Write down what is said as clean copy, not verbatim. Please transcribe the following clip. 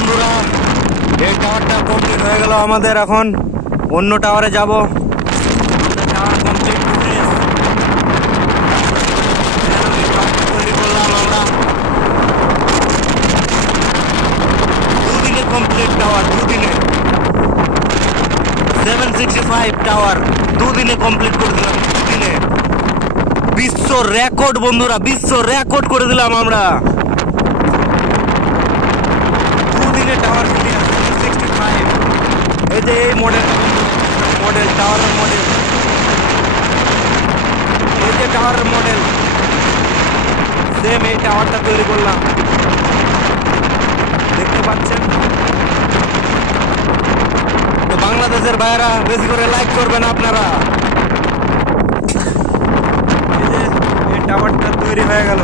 বন্ধুরা, এই টাওয়ারটা কমপ্লিট হয়ে গেল আমাদের। এখন অন্য টাওয়ারে যাব। টাওয়ার কমপ্লিট তৈরি করলাম আমরা। দুদিনে কমপ্লিট টাওয়ার, দুদিনে 765 টাওয়ার দুদিনে কমপ্লিট করে দিলাম। দুদিনে বিশ্ব রেকর্ড বন্ধুরা, বিশ্ব রেকর্ড করে দিলাম আমরা। দুদিনে টাওয়ার 765। এই যে এই মডেল টাওয়ারের মডেল, এই যে টাওয়ারের মডেল, সেম এই টাওয়ারটা তৈরি করলাম, দেখতে পাচ্ছেন। তো বাংলাদেশের ভাইয়েরা বেশি করে লাইক করবেন আপনারা। এই যে এই টাওয়ারটা তৈরি হয়ে গেল।